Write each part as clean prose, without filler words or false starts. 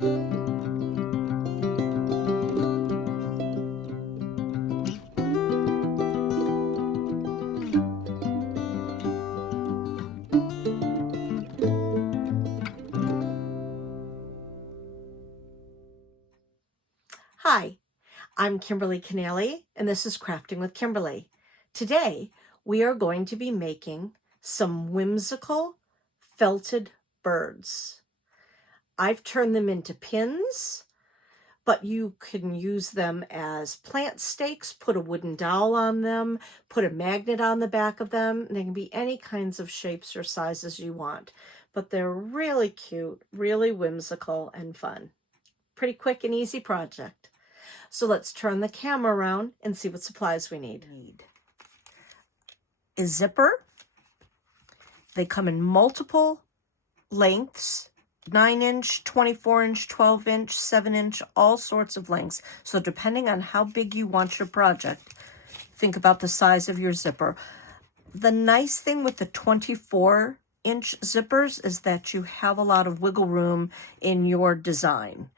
Hi, I'm Kimberly Canali, and this is Crafting with Kimberly. Today, we are going to be making some whimsical felted birds. I've turned them into pins, but you can use them as plant stakes, put a wooden dowel on them, put a magnet on the back of them. They can be any kinds of shapes or sizes you want, but they're really cute, really whimsical and fun. Pretty quick and easy project. So let's turn the camera around and see what supplies we need. A zipper. They come in multiple lengths, 9-inch, 24-inch, 12-inch, 7-inch, all sorts of lengths. So depending on how big you want your project, think about the size of your zipper. The nice thing with the 24-inch zippers is that you have a lot of wiggle room in your design.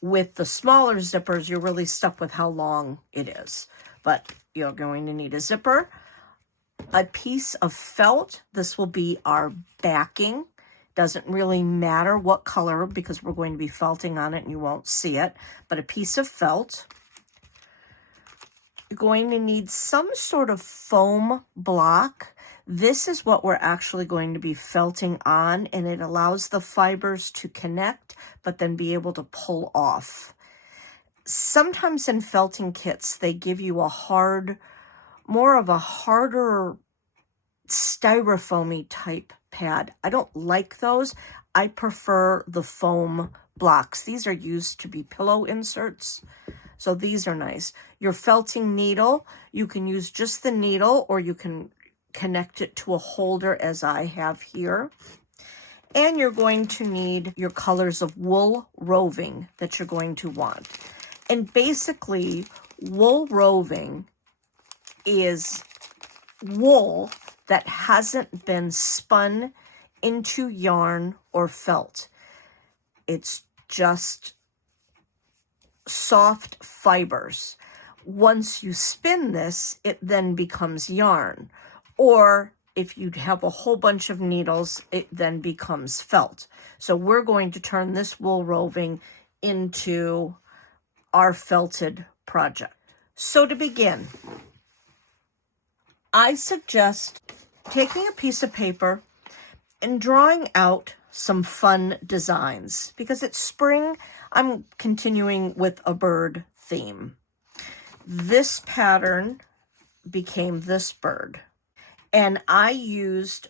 With the smaller zippers, you're really stuck with how long it is. But you're going to need a zipper, a piece of felt. This will be our backing. Doesn't really matter what color because we're going to be felting on it and you won't see it. But a piece of felt. You're going to need some sort of foam block. This is what we're actually going to be felting on, and it allows the fibers to connect, but then be able to pull off. Sometimes in felting kits, they give you more of a harder styrofoamy type pad. I don't like those. I prefer the foam blocks. These are used to be pillow inserts. So these are nice. Your felting needle, you can use just the needle or you can connect it to a holder as I have here. And you're going to need your colors of wool roving that you're going to want. And basically, wool roving is wool that hasn't been spun into yarn or felt. It's just soft fibers. Once you spin this, it then becomes yarn. Or if you have a whole bunch of needles, it then becomes felt. So we're going to turn this wool roving into our felted project. So to begin, I suggest taking a piece of paper and drawing out some fun designs. Because it's spring, I'm continuing with a bird theme. This pattern became this bird. And I used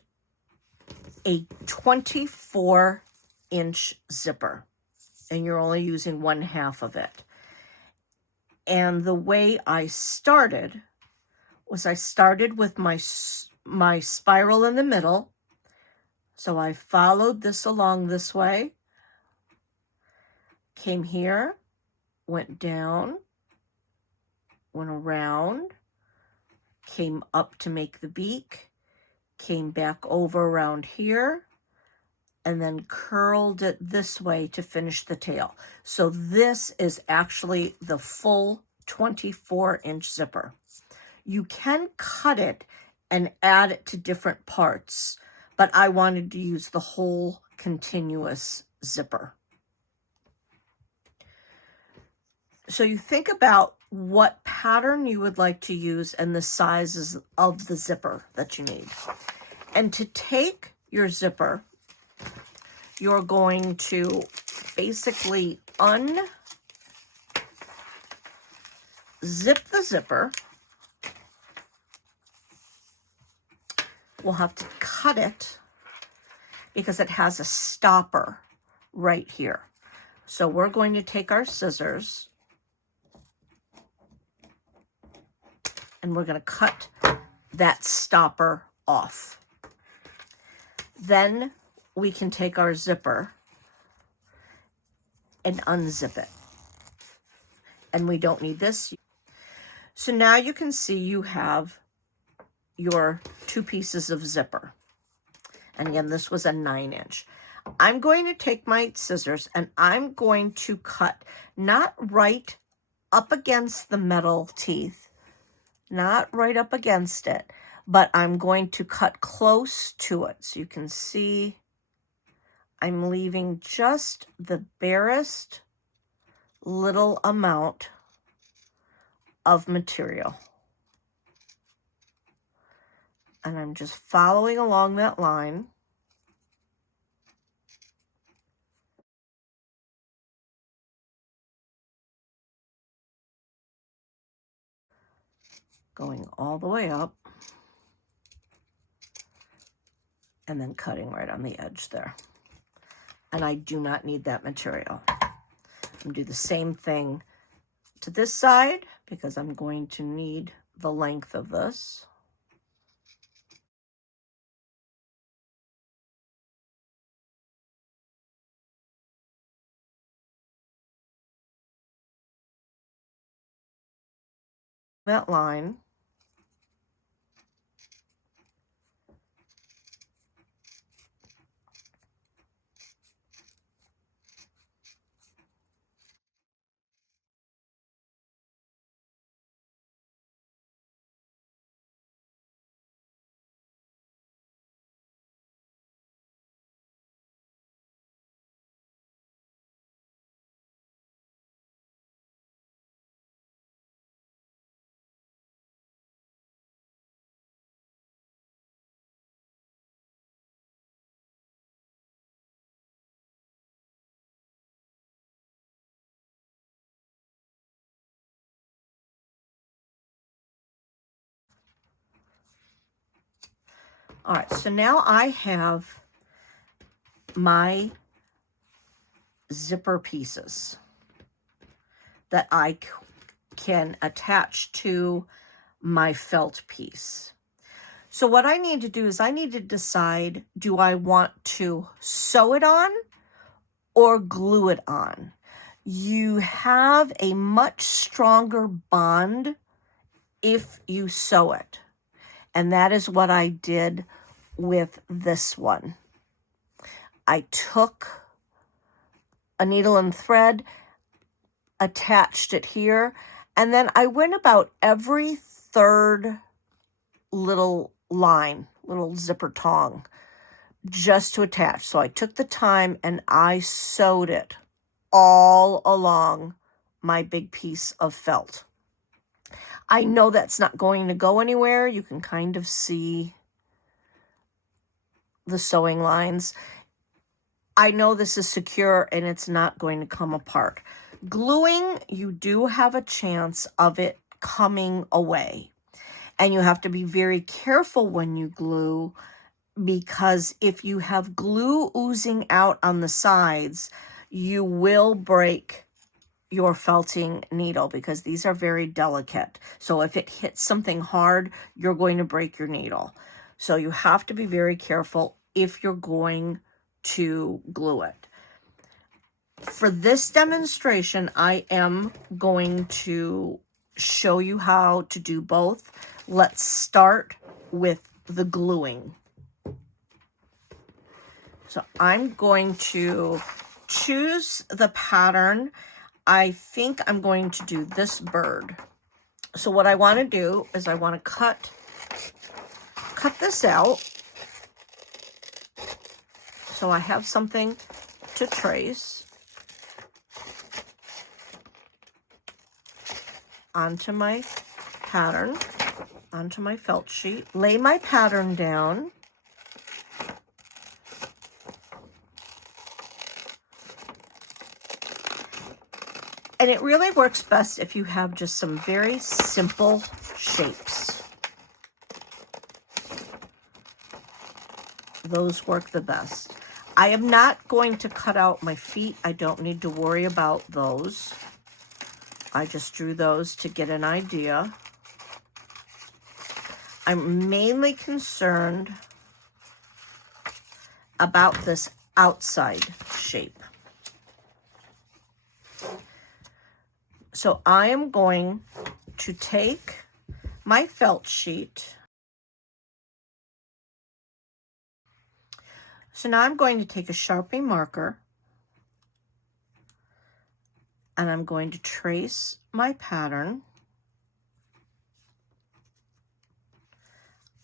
a 24-inch zipper. And you're only using 1/2 of it. And the way I started was I started with my spiral in the middle. So I followed this along this way, came here, went down, went around, came up to make the beak, came back over around here, and then curled it this way to finish the tail. So this is actually the full 24-inch zipper. You can cut it and add it to different parts, but I wanted to use the whole continuous zipper. So you think about what pattern you would like to use and the sizes of the zipper that you need. And to take your zipper, you're going to basically unzip the zipper. We'll have to cut it because it has a stopper right here. So we're going to take our scissors and we're going to cut that stopper off. Then we can take our zipper and unzip it. And we don't need this. So now you can see you have your 2 pieces of zipper. And again, this was a 9-inch. I'm going to take my scissors and I'm going to cut not right up against the metal teeth, not right up against it, but I'm going to cut close to it. So you can see I'm leaving just the barest little amount of material. And I'm just following along that line. Going all the way up. And then cutting right on the edge there. And I do not need that material. I'm going to do the same thing to this side because I'm going to need the length of this. That line. All right, so now I have my zipper pieces that I can attach to my felt piece. So what I need to do is I need to decide, do I want to sew it on or glue it on? You have a much stronger bond if you sew it. And that is what I did with this one. I took a needle and thread, attached it here, and then I went about every third little line, little zipper tongue, just to attach. So I took the time and I sewed it all along my big piece of felt. I know that's not going to go anywhere. You can kind of see the sewing lines. I know this is secure and it's not going to come apart. Gluing, you do have a chance of it coming away. And you have to be very careful when you glue, because if you have glue oozing out on the sides, you will break your felting needle because these are very delicate. So if it hits something hard, you're going to break your needle. So you have to be very careful if you're going to glue it. For this demonstration, I am going to show you how to do both. Let's start with the gluing. So I'm going to choose the pattern. I think I'm going to do this bird. So what I want to do is I want to cut this out so I have something to trace onto my pattern, onto my felt sheet. Lay my pattern down. And it really works best if you have just some very simple shapes. Those work the best. I am not going to cut out my feet. I don't need to worry about those. I just drew those to get an idea. I'm mainly concerned about this outside shape. So I am going to take my felt sheet. So now I'm going to take a Sharpie marker and I'm going to trace my pattern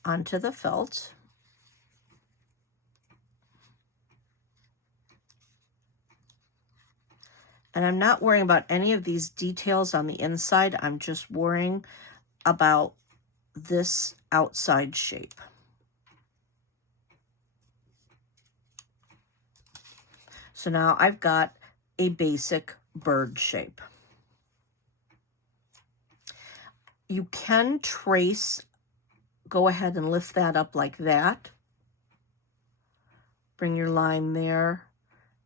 onto the felt. And I'm not worrying about any of these details on the inside. I'm just worrying about this outside shape. So now I've got a basic bird shape. You can trace, go ahead and lift that up like that. Bring your line there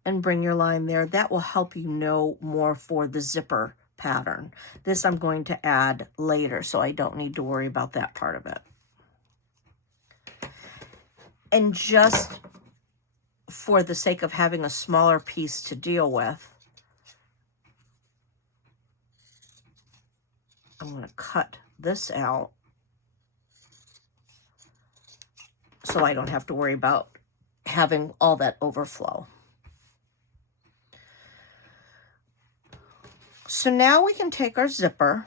and bring your line there. That will help you know more for the zipper pattern. This I'm going to add later, so I don't need to worry about that part of it. And just for the sake of having a smaller piece to deal with, I'm going to cut this out so I don't have to worry about having all that overflow. So now we can take our zipper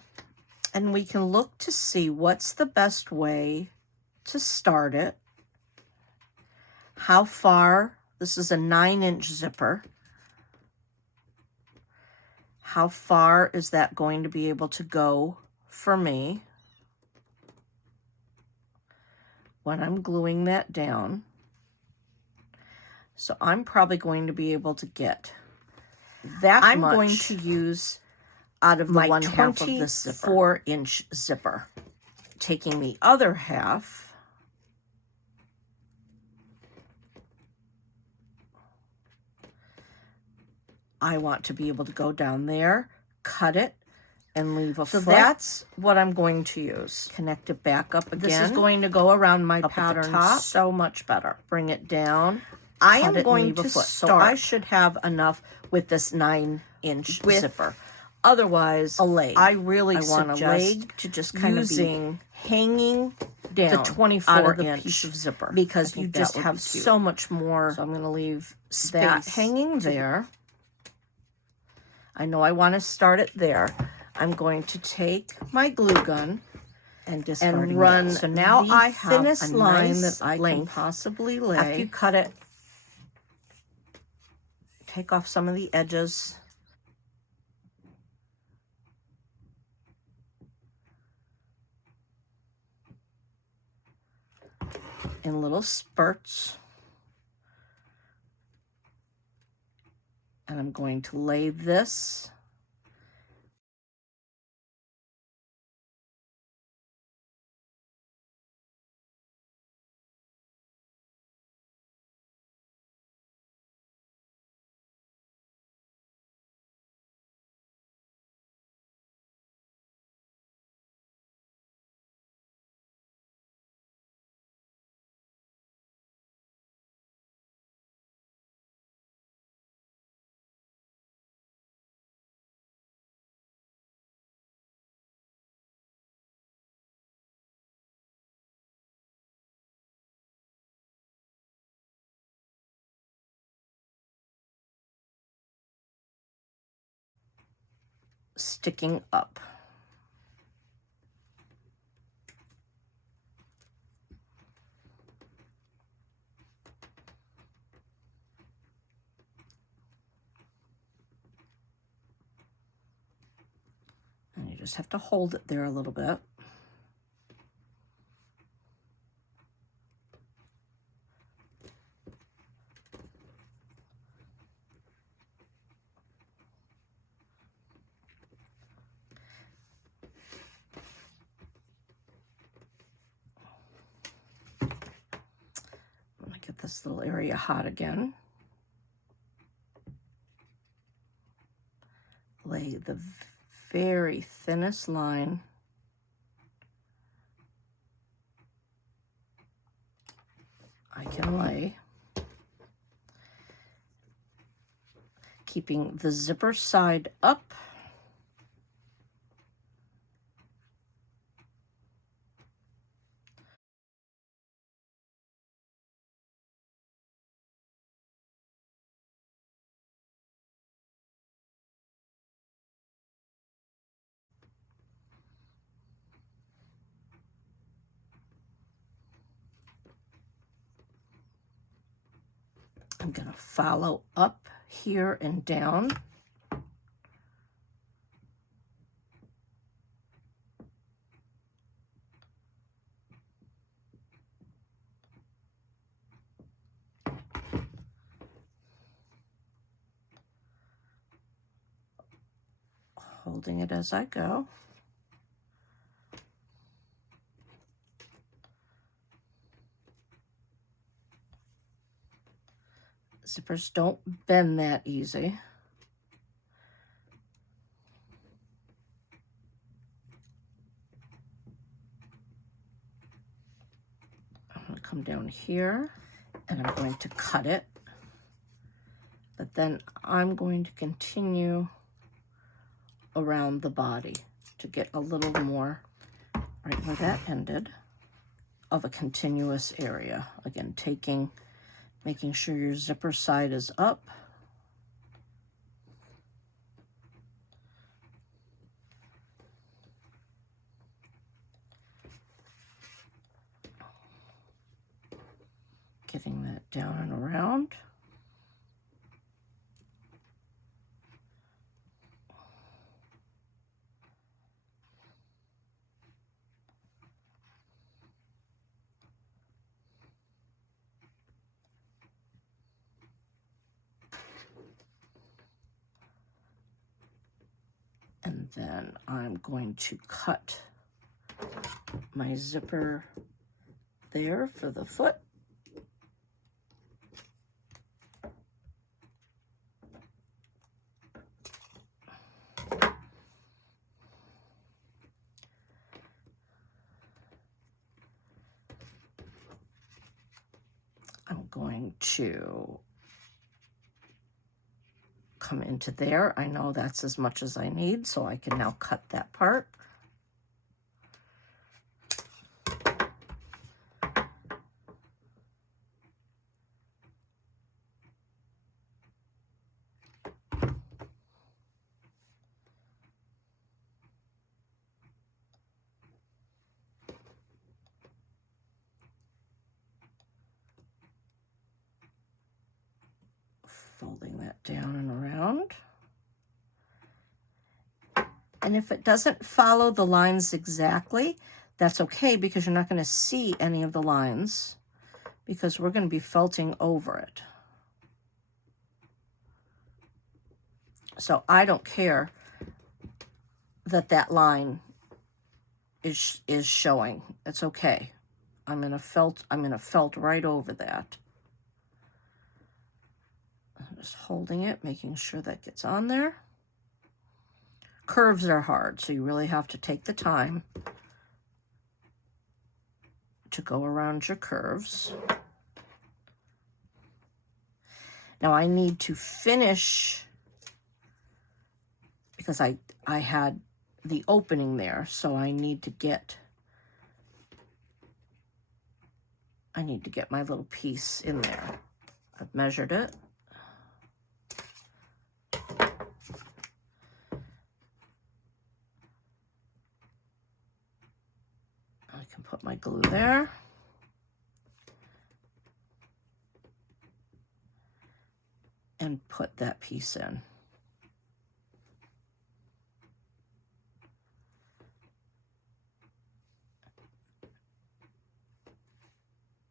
and we can look to see what's the best way to start it. How far, this is a 9-inch zipper. How far is that going to be able to go for me when I'm gluing that down? So I'm probably going to be able to get that much. I'm going to use out of my 24-inch zipper. Taking the other half, I want to be able to go down there, cut it, and leave a foot. So that's what I'm going to use. Connect it back up again. This is going to go around my pattern so much better. Bring it down. I am going to start. So I should have enough with this 9-inch zipper. Otherwise, a leg. I really want a leg to just kind of be hanging down the 24-inch piece of zipper because you just have so much more. So I'm going to leave that hanging there. I know I want to start it there. I'm going to take my glue gun and run. So now I have thinnest line that I can possibly lay. After you cut it, take off some of the edges. In little spurts. And I'm going to lay this sticking up. And you just have to hold it there a little bit. I'm going to get this little area hot again. Lay the very thinnest line I can lay, keeping the zipper side up. I'm going to follow up here and down. Holding it as I go. Zippers don't bend that easy. I'm going to come down here and I'm going to cut it. But then I'm going to continue around the body to get a little more right where that ended of a continuous area. Again, making sure your zipper side is up. Getting that down and around. And then I'm going to cut my zipper there for the foot. I'm going to come into there. I know that's as much as I need, so I can now cut that part. Folding that down and around. And if it doesn't follow the lines exactly, that's okay, because you're not going to see any of the lines because we're going to be felting over it. So I don't care that that line is showing. It's okay. I'm going to felt right over that. I'm just holding it, making sure that gets on there. Curves are hard, so you really have to take the time to go around your curves. Now I need to finish, because I had the opening there, so I need to get my little piece in there. I've measured it. I can put my glue there. And put that piece in.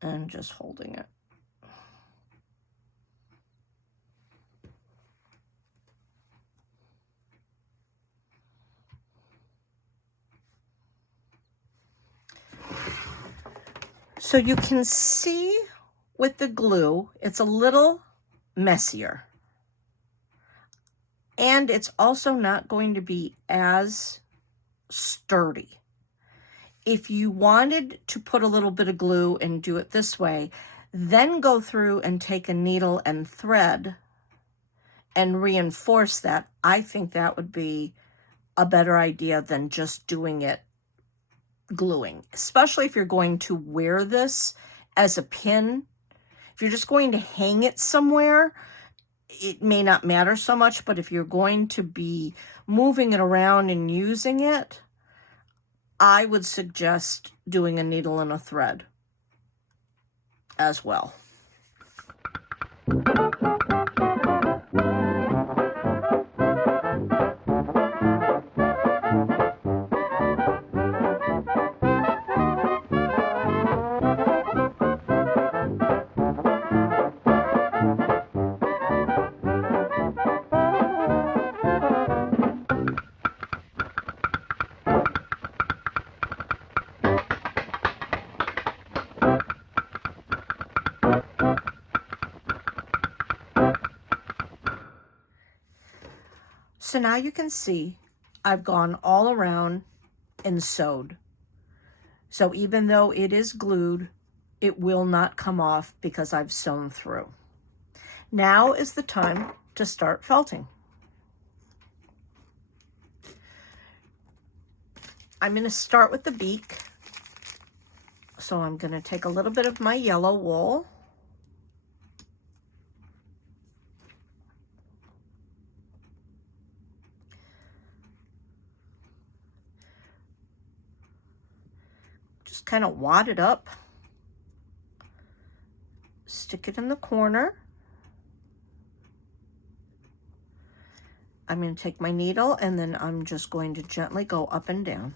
And just holding it. So you can see with the glue, it's a little messier. And it's also not going to be as sturdy. If you wanted to put a little bit of glue and do it this way, then go through and take a needle and thread and reinforce that, I think that would be a better idea than just doing it gluing, especially if you're going to wear this as a pin. If you're just going to hang it somewhere, it may not matter so much, but if you're going to be moving it around and using it, I would suggest doing a needle and a thread as well. So now you can see I've gone all around and sewed. So even though it is glued, it will not come off because I've sewn through. Now is the time to start felting. I'm going to start with the beak. So I'm going to take a little bit of my yellow wool. Just kind of wad it up. Stick it in the corner. I'm going to take my needle and then I'm just going to gently go up and down.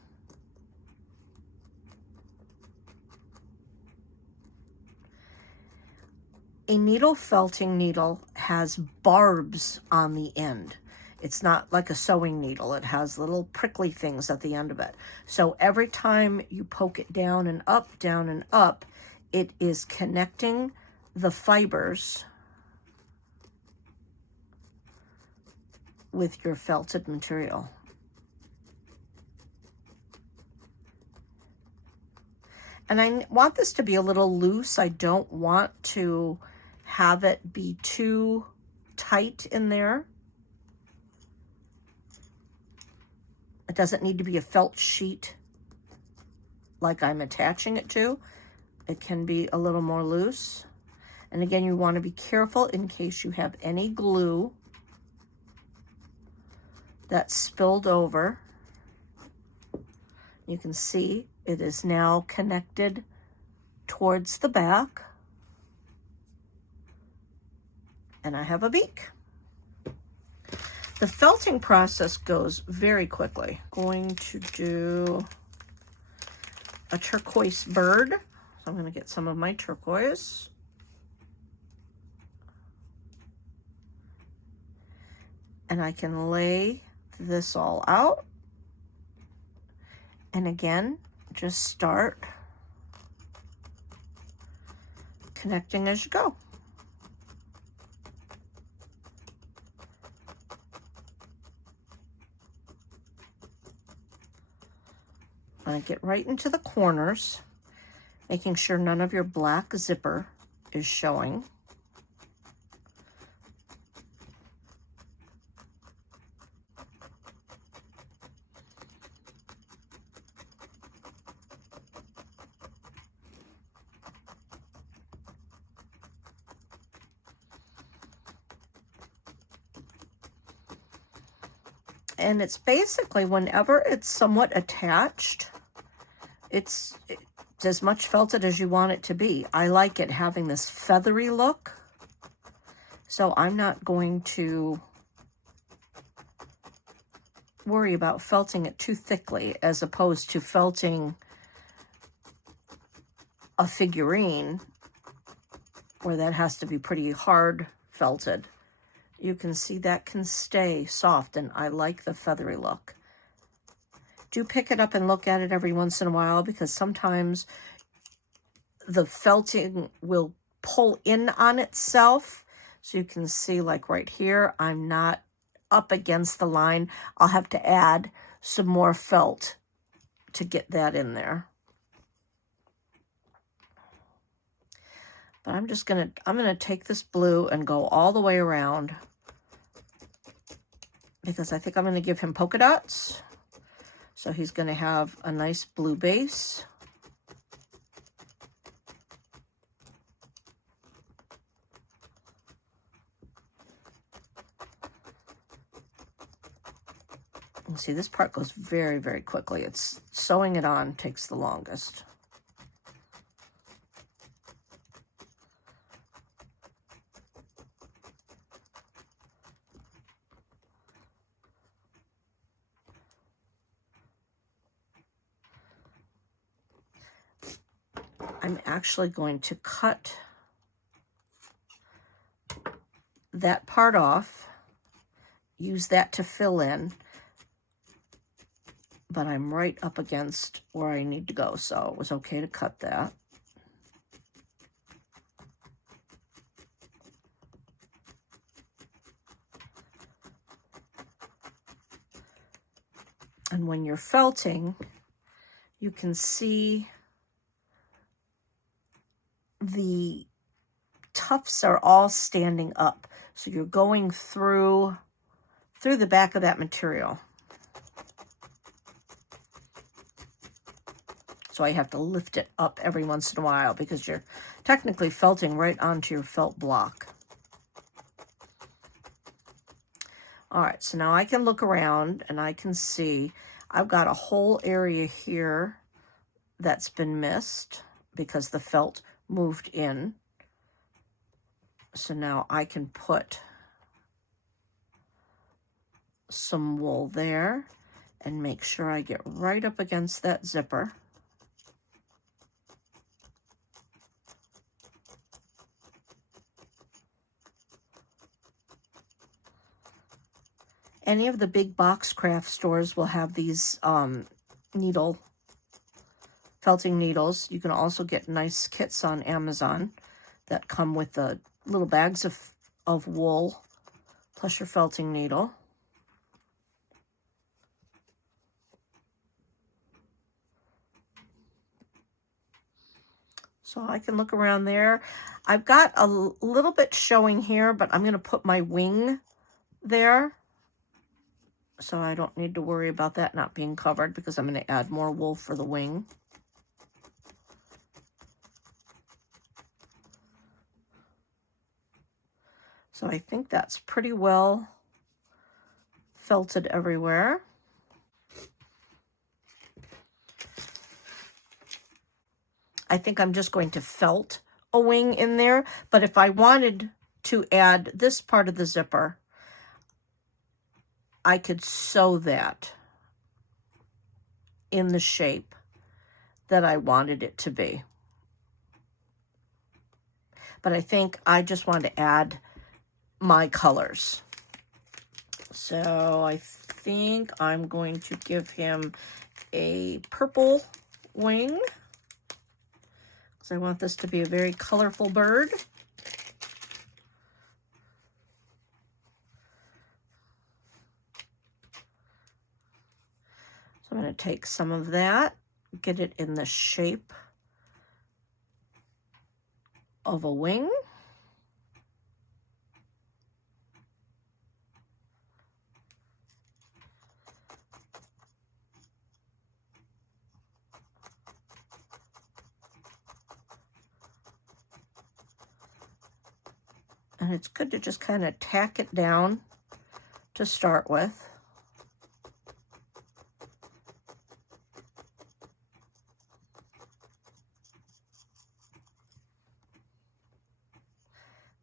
A needle felting needle has barbs on the end. It's not like a sewing needle. It has little prickly things at the end of it. So every time you poke it down and up, it is connecting the fibers with your felted material. And I want this to be a little loose. I don't want to have it be too tight in there. It doesn't need to be a felt sheet like I'm attaching it to. It can be a little more loose. And again, you want to be careful in case you have any glue that spilled over. You can see it is now connected towards the back. And I have a beak. The felting process goes very quickly. Going to do a turquoise bird. So I'm going to get some of my turquoise. And I can lay this all out. And again, just start connecting as you go. I get right into the corners, making sure none of your black zipper is showing. And it's basically whenever it's somewhat attached, it's as much felted as you want it to be. I like it having this feathery look, so I'm not going to worry about felting it too thickly as opposed to felting a figurine where that has to be pretty hard felted. You can see that can stay soft, and I like the feathery look. Do pick it up and look at it every once in a while, because sometimes the felting will pull in on itself. So you can see, like right here, I'm not up against the line. I'll have to add some more felt to get that in there. But I'm gonna take this blue and go all the way around, because I think I'm gonna give him polka dots. So he's gonna have a nice blue base. And see, this part goes very, very quickly. It's sewing it on takes the longest. I'm actually going to cut that part off, use that to fill in, but I'm right up against where I need to go, so it was okay to cut that. And when you're felting, you can see the tufts are all standing up. So you're going through the back of that material. So I have to lift it up every once in a while because you're technically felting right onto your felt block. All right, so now I can look around and I can see I've got a whole area here that's been missed because the felt moved in. So now I can put some wool there and make sure I get right up against that zipper. Any of the big box craft stores will have these felting needles. You can also get nice kits on Amazon that come with the little bags of wool plus your felting needle. So I can look around there. I've got a little bit showing here, but I'm going to put my wing there. So I don't need to worry about that not being covered because I'm going to add more wool for the wing. So I think that's pretty well felted everywhere. I think I'm just going to felt a wing in there, but if I wanted to add this part of the zipper, I could sew that in the shape that I wanted it to be. But I think I just want to add my colors. So I think I'm going to give him a purple wing because I want this to be a very colorful bird. So I'm going to take some of that, get it in the shape of a wing. And it's good to just kind of tack it down to start with.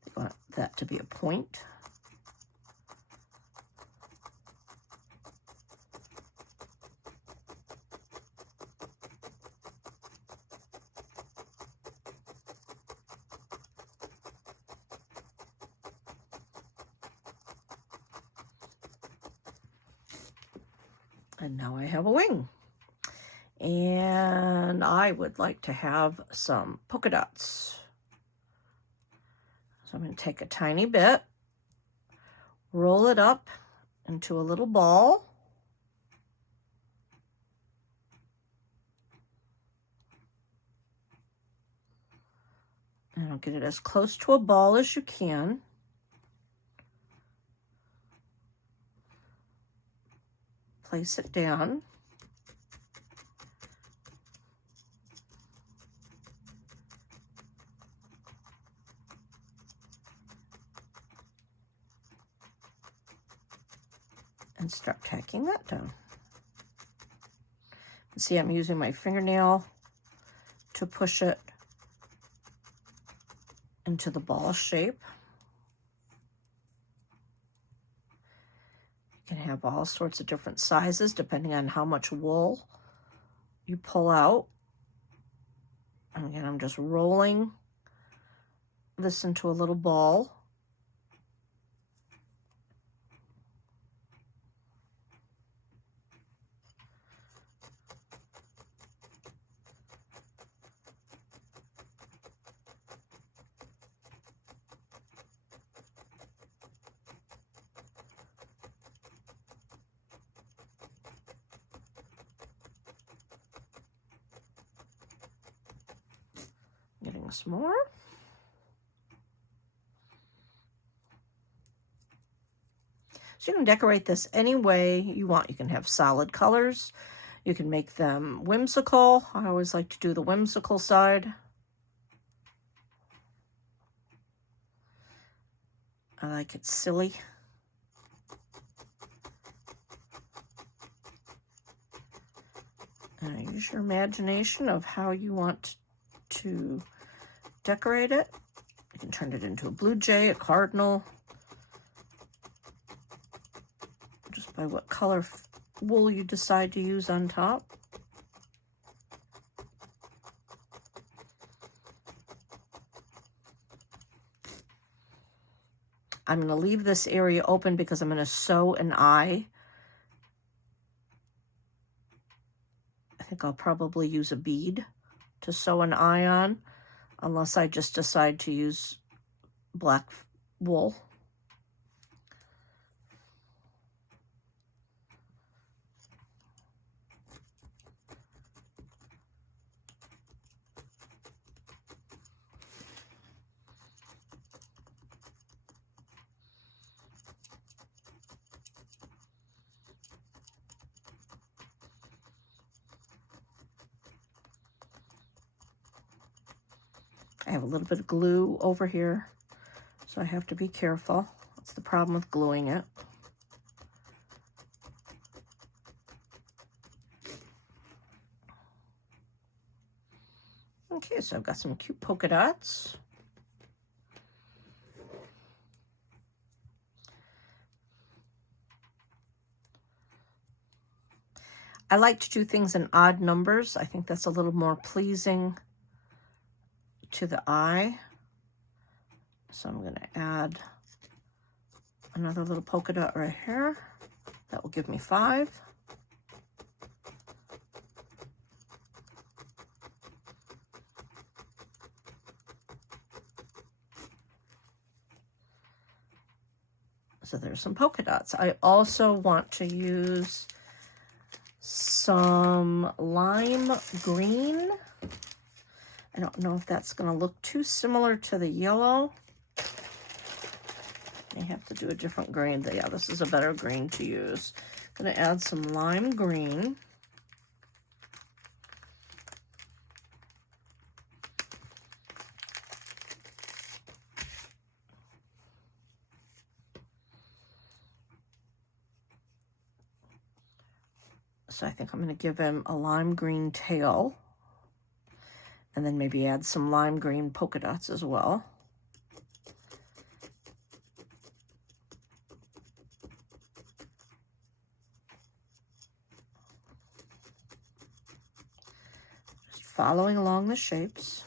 I want that to be a point. And now I have a wing. And I would like to have some polka dots. So I'm going to take a tiny bit, roll it up into a little ball. And I'll get it as close to a ball as you can. Place it down. And start tacking that down. See, I'm using my fingernail to push it into the ball shape. You can have all sorts of different sizes depending on how much wool you pull out. And again, I'm just rolling this into a little ball. Getting some more. So you can decorate this any way you want. You can have solid colors. You can make them whimsical. I always like to do the whimsical side. I like it silly. And use your imagination of how you want to decorate it. You can turn it into a blue jay, a cardinal, just by what color wool you decide to use on top. I'm going to leave this area open because I'm going to sew an eye. I think I'll probably use a bead to sew an eye on, unless I just decide to use black wool. I have a little bit of glue over here, so I have to be careful. That's the problem with gluing it. Okay, so I've got some cute polka dots. I like to do things in odd numbers. I think that's a little more pleasing to the eye. So I'm going to add another little polka dot right here. That will give me 5. So there's some polka dots. I also want to use some lime green. I don't know if that's going to look too similar to the yellow. I have to do a different green. Yeah, this is a better green to use. I'm going to add some lime green. So I think I'm going to give him a lime green tail. And then maybe add some lime green polka dots as well. Just following along the shapes.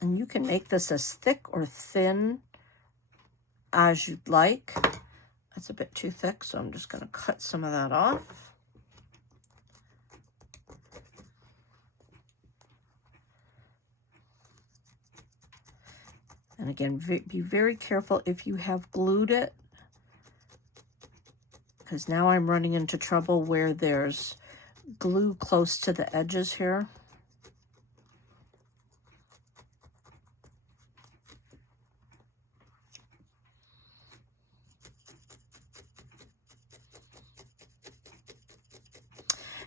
And you can make this as thick or thin as you'd like. That's a bit too thick, so I'm just going to cut some of that off. And again, be very careful if you have glued it, because now I'm running into trouble where there's glue close to the edges here.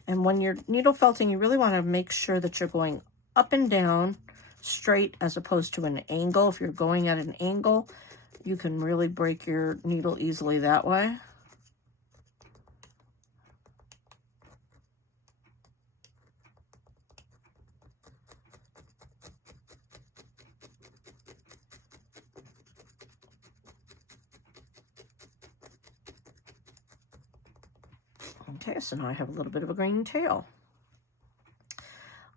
And when you're needle felting, you really want to make sure that you're going up and down straight as opposed to an angle. If you're going at an angle, you can really break your needle easily that way. Okay, so now I have a little bit of a green tail.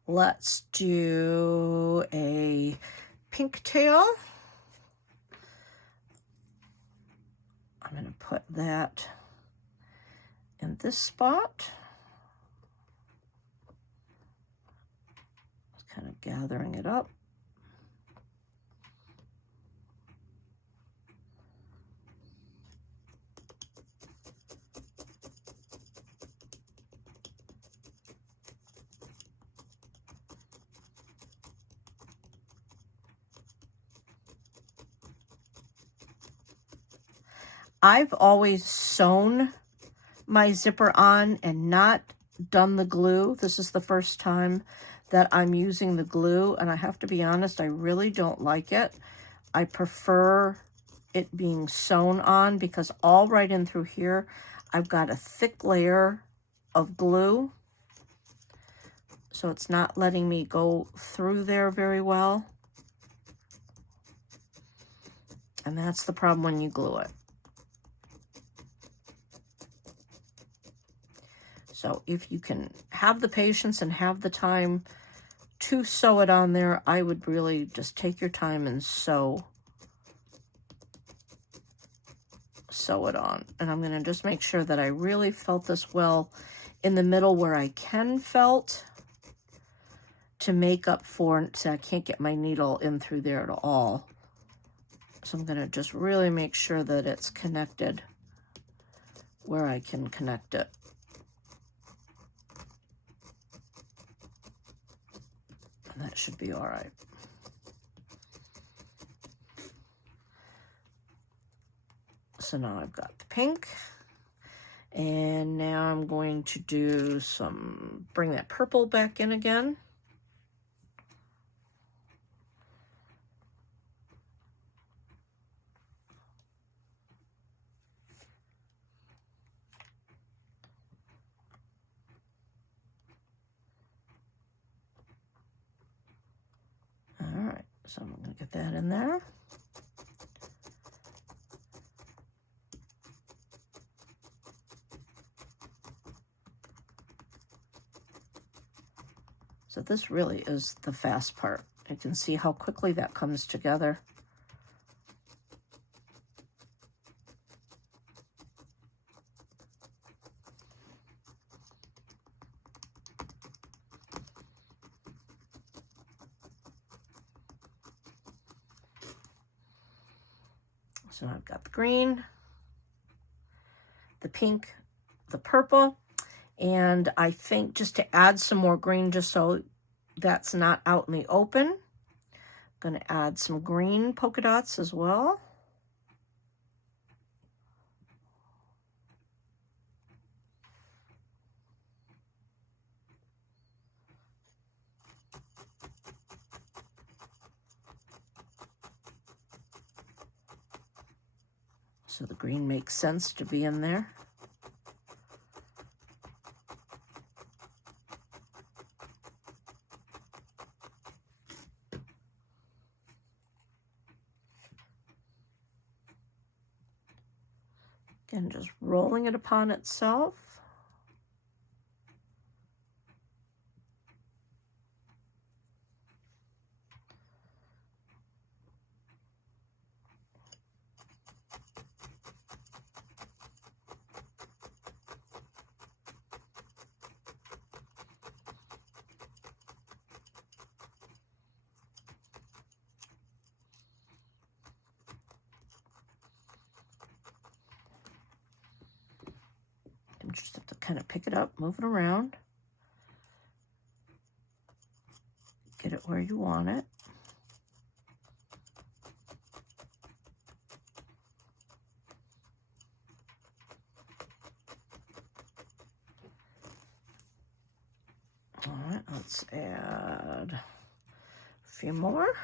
Let's do a pink tail. I'm going to put that in this spot. Just kind of gathering it up. I've always sewn my zipper on and not done the glue. This is the first time that I'm using the glue, and I have to be honest, I really don't like it. I prefer it being sewn on because all right in through here, I've got a thick layer of glue. So it's not letting me go through there very well. And that's the problem when you glue it. So if you can have the patience and have the time to sew it on there, I would really just take your time and sew it on. And I'm going to just make sure that I really felt this well in the middle where I can felt to make up for, so I can't get my needle in through there at all. So I'm going to just really make sure that it's connected where I can connect it. And that should be all right. So now I've got the pink, and now I'm going to do bring that purple back in again. All right, so I'm going to get that in there. So this really is the fast part. You can see how quickly that comes together. So I've got the green, the pink, the purple, and I think just to add some more green just so that's not out in the open, I'm going to add some green polka dots as well. So the green makes sense to be in there. Again, just rolling it upon itself. You just have to kind of pick it up, move it around, get it where you want it. All right, let's add a few more.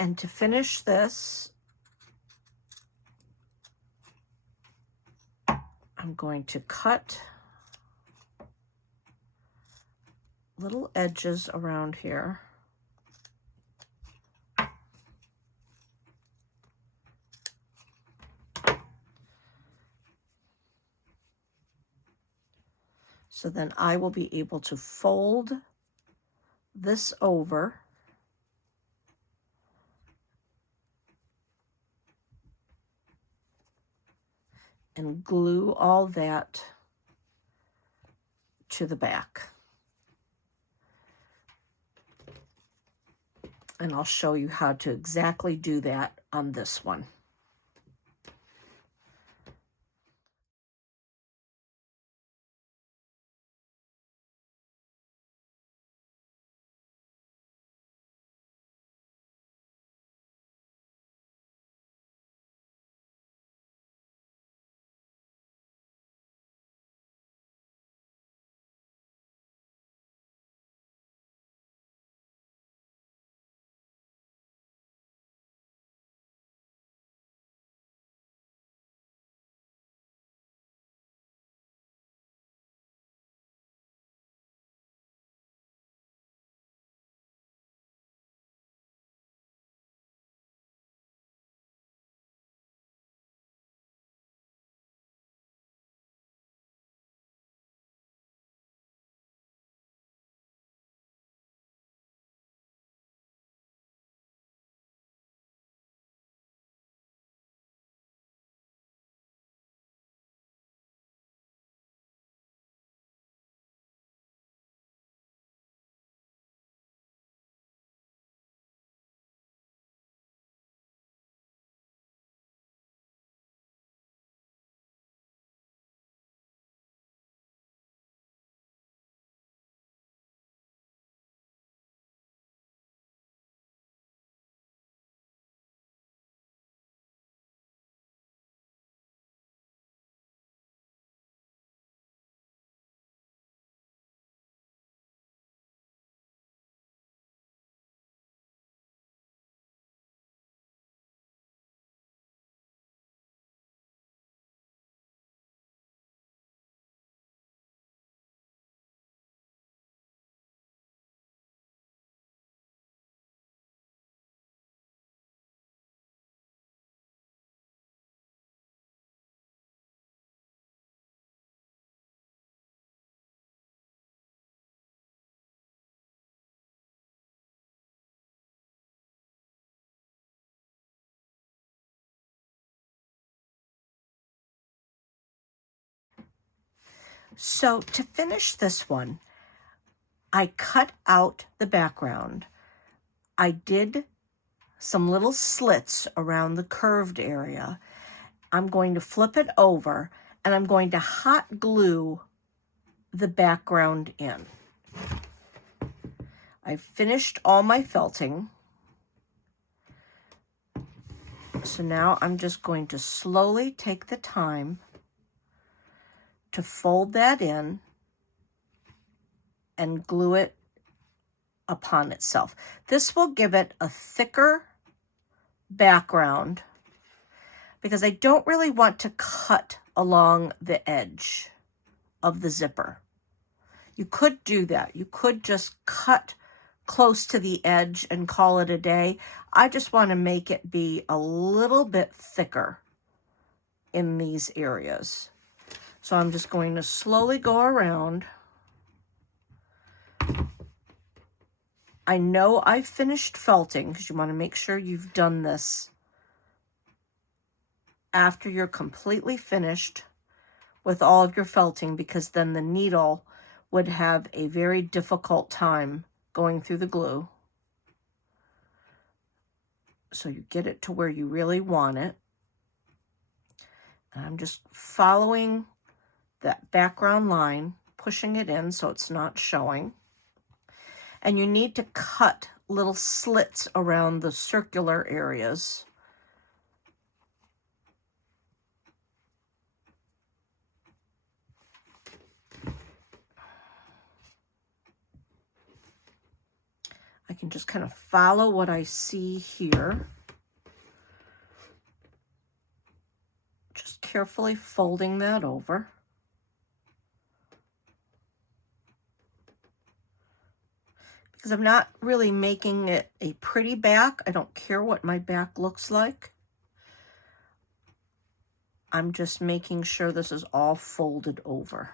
And to finish this, I'm going to cut little edges around here. So then I will be able to fold this over and glue all that to the back. And I'll show you how to exactly do that on this one. So to finish this one, I cut out the background. I did some little slits around the curved area. I'm going to flip it over and I'm going to hot glue the background in. I've finished all my felting. So now I'm just going to slowly take the time to fold that in and glue it upon itself. This will give it a thicker background because I don't really want to cut along the edge of the zipper. You could do that. You could just cut close to the edge and call it a day. I just want to make it be a little bit thicker in these areas. So I'm just going to slowly go around. I know I've finished felting because you want to make sure you've done this after you're completely finished with all of your felting, because then the needle would have a very difficult time going through the glue. So you get it to where you really want it. And I'm just following that background line, pushing it in so it's not showing. And you need to cut little slits around the circular areas. I can just kind of follow what I see here. Just carefully folding that over. Because I'm not really making it a pretty back. I don't care what my back looks like. I'm just making sure this is all folded over.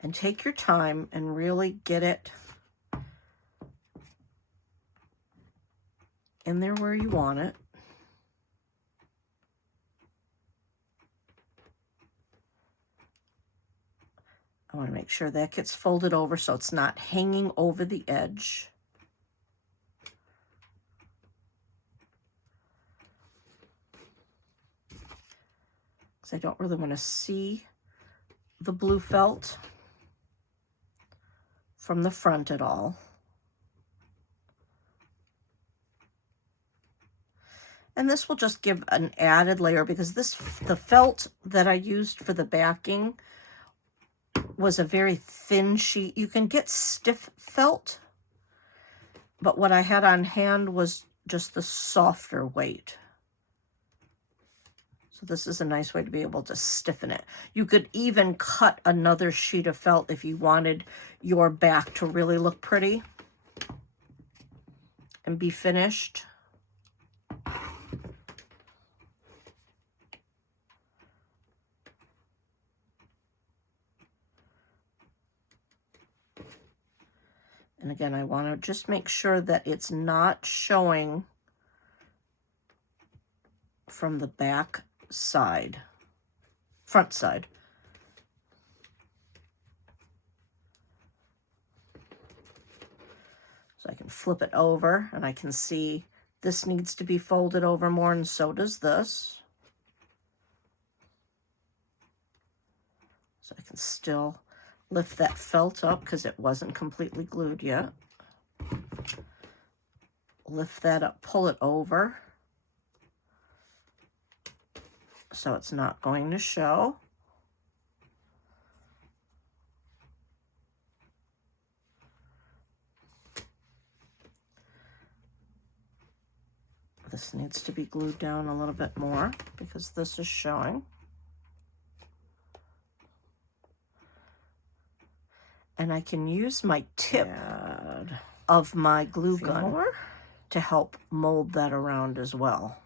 And take your time and really get it in there where you want it. I want to make sure that gets folded over so it's not hanging over the edge. Because I don't really want to see the blue felt from the front at all. And this will just give an added layer because the felt that I used for the backing was a very thin sheet. You can get stiff felt, but what I had on hand was just the softer weight. So this is a nice way to be able to stiffen it. You could even cut another sheet of felt if you wanted your back to really look pretty and be finished. And again, I want to just make sure that it's not showing from the back side, front side. So I can flip it over and I can see this needs to be folded over more, and so does this. So I can still lift that felt up because it wasn't completely glued yet. Lift that up, pull it over so it's not going to show. This needs to be glued down a little bit more because this is showing. And I can use my tip of my glue gun to help mold that around as well.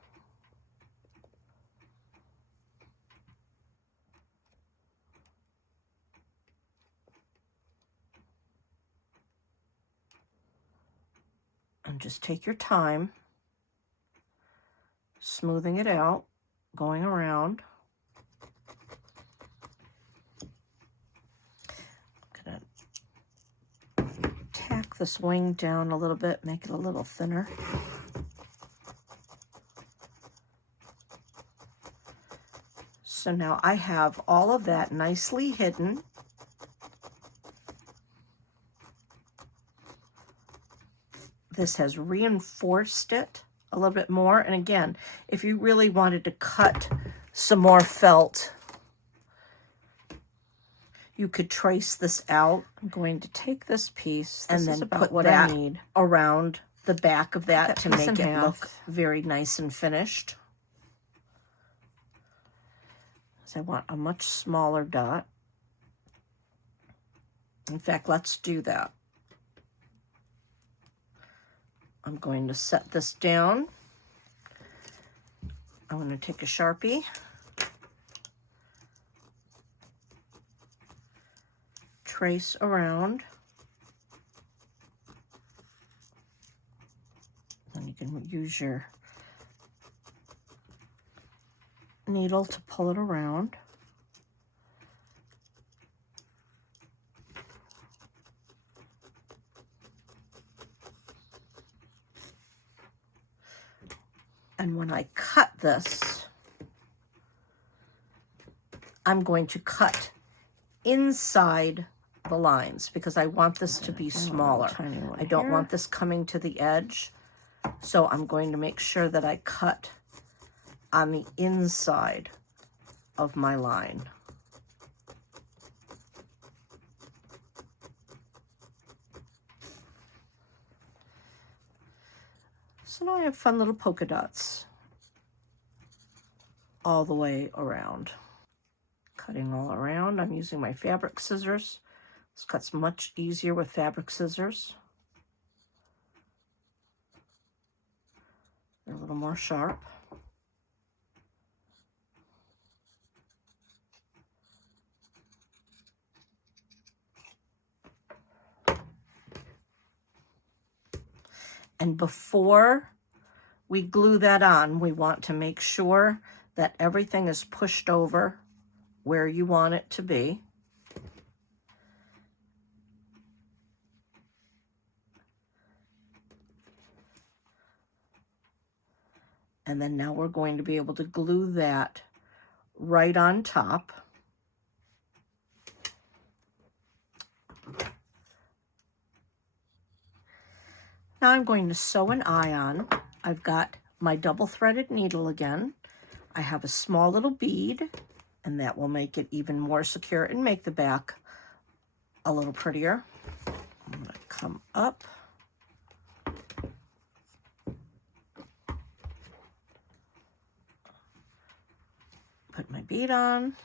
And just take your time, smoothing it out, going around. Tack this wing down a little bit, make it a little thinner. So now I have all of that nicely hidden. This has reinforced it a little bit more. And again, if you really wanted to cut some more felt, you could trace this out. I'm going to take this piece and then put what I need around the back of that to make it look very nice and finished. So I want a much smaller dot. In fact, let's do that. I'm going to set this down. I'm going to take a Sharpie. Trace around. And you can use your needle to pull it around. And when I cut this, I'm going to cut inside the lines because I want this to be smaller. I don't want this coming to the edge. So I'm going to make sure that I cut on the inside of my line. So now I have fun little polka dots all the way around. Cutting all around. I'm using my fabric scissors. This cuts much easier with fabric scissors. They're a little more sharp. And before we glue that on, we want to make sure that everything is pushed over where you want it to be. And then now we're going to be able to glue that right on top. Now I'm going to sew an eye on. I've got my double threaded needle again. I have a small little bead, and that will make it even more secure and make the back a little prettier. I'm going to come up. Put my bead on.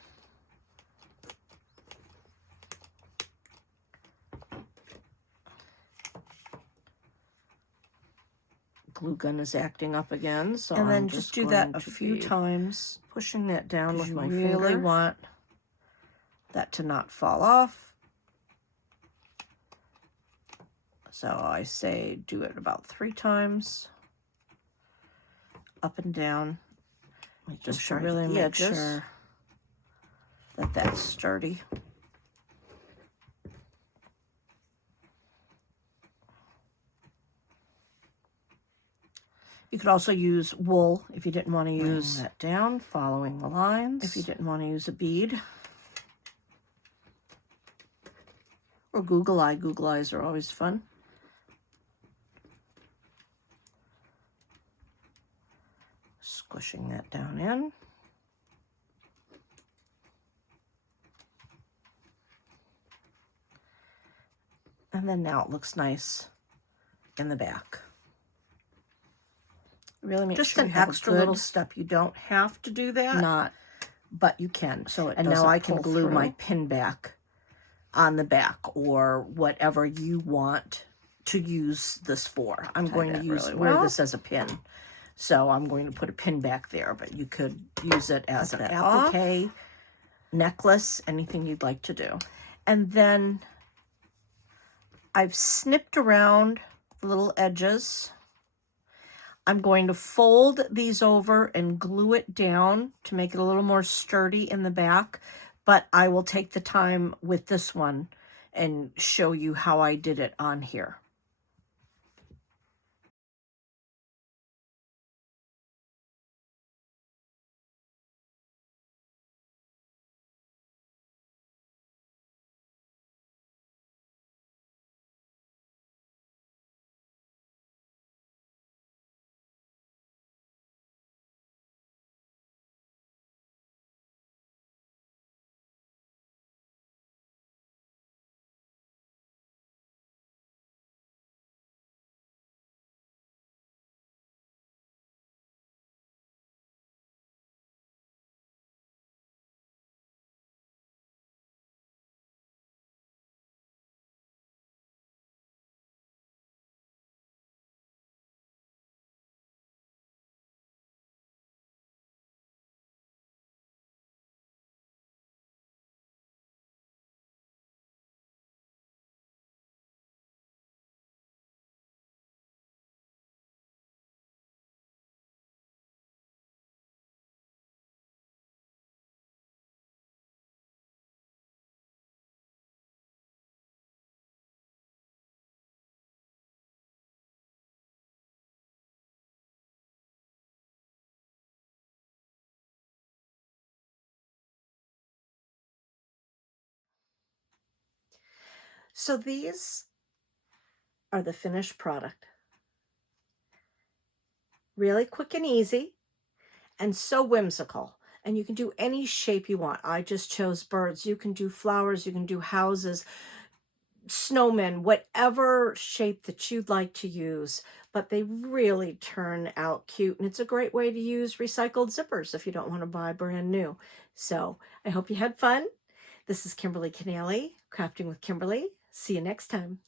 Glue gun is acting up again, so and then just do that a few times, pushing that down with my finger. You really want that to not fall off. So I say do it about 3 times, up and down. Just to really make sure that that's sturdy. You could also use wool if you didn't want to use that down, following the lines. If you didn't want to use a bead. Or Google eye. Google eyes are always fun. Squishing that down in. And then now it looks nice in the back. Really make just sure an extra little step. You don't have to do that. But you can. So and now I can glue my pin back on the back or whatever you want to use this for. I'm going to wear this as a pin. So I'm going to put a pin back there, but you could use it as an applique, necklace, anything you'd like to do. And then I've snipped around the little edges. I'm going to fold these over and glue it down to make it a little more sturdy in the back, but I will take the time with this one and show you how I did it on here. So these are the finished product. Really quick and easy, and so whimsical. And you can do any shape you want. I just chose birds. You can do flowers. You can do houses. snowmen, whatever shape that you'd like to use, but they really turn out cute. And it's a great way to use recycled zippers if you don't want to buy brand new. So I hope you had fun. This is Kimberly Canale, Crafting with Kimberly. See you next time.